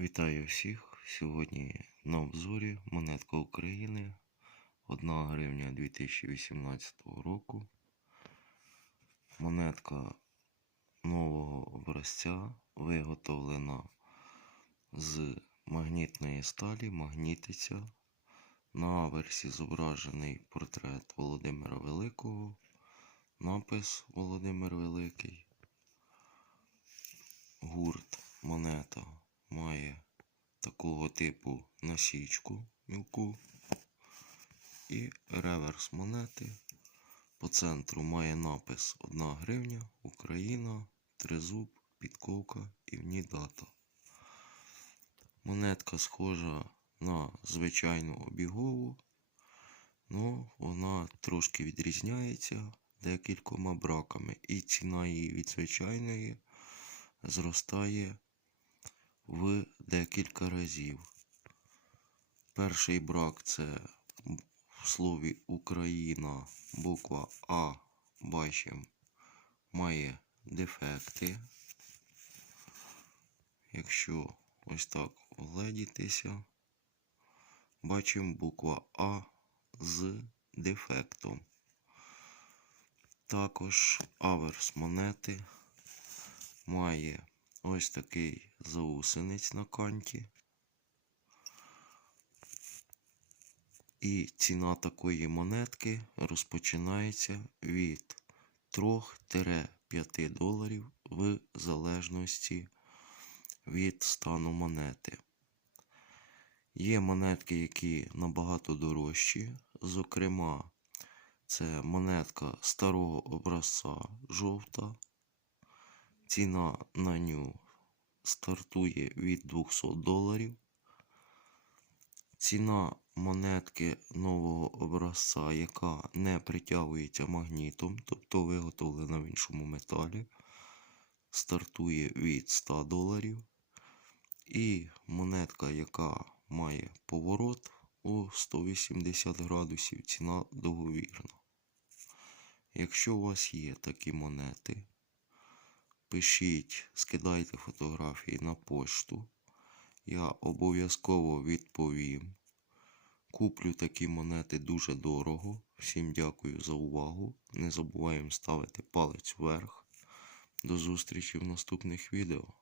Вітаю всіх! Сьогодні на обзорі монетка України 1 гривня 2018 року. Монетка нового образця виготовлена з магнітної сталі, магнітиця. На аверсі зображений портрет Володимира Великого, напис Володимир Великий. Гурт монета такого типу насічку мілку і реверс монети. По центру має напис 1 гривня, Україна, тризуб, підковка і в ній дата. Монетка схожа на звичайну обігову, але вона трошки відрізняється декількома браками, і ціна її від звичайної зростає в декілька разів. Перший брак це в слові Україна буква А бачимо має дефекти. Якщо ось так огледітися, бачимо буква А з дефектом. Також аверс монети має ось такий заусенець на канті. І ціна такої монетки розпочинається від 3-5 доларів в залежності від стану монети. Є монетки, які набагато дорожчі. Зокрема, це монетка старого образця жовта. Ціна на ню стартує від 200 доларів. Ціна монетки нового образця, яка не притягується магнітом, тобто виготовлена в іншому металі, стартує від 100 доларів. І монетка, яка має поворот у 180 градусів, ціна договірна. Якщо у вас є такі монети, пишіть, скидайте фотографії на пошту. Я обов'язково відповім. Куплю такі монети дуже дорого. Всім дякую за увагу. Не забуваємо ставити палець вверх. До зустрічі в наступних відео.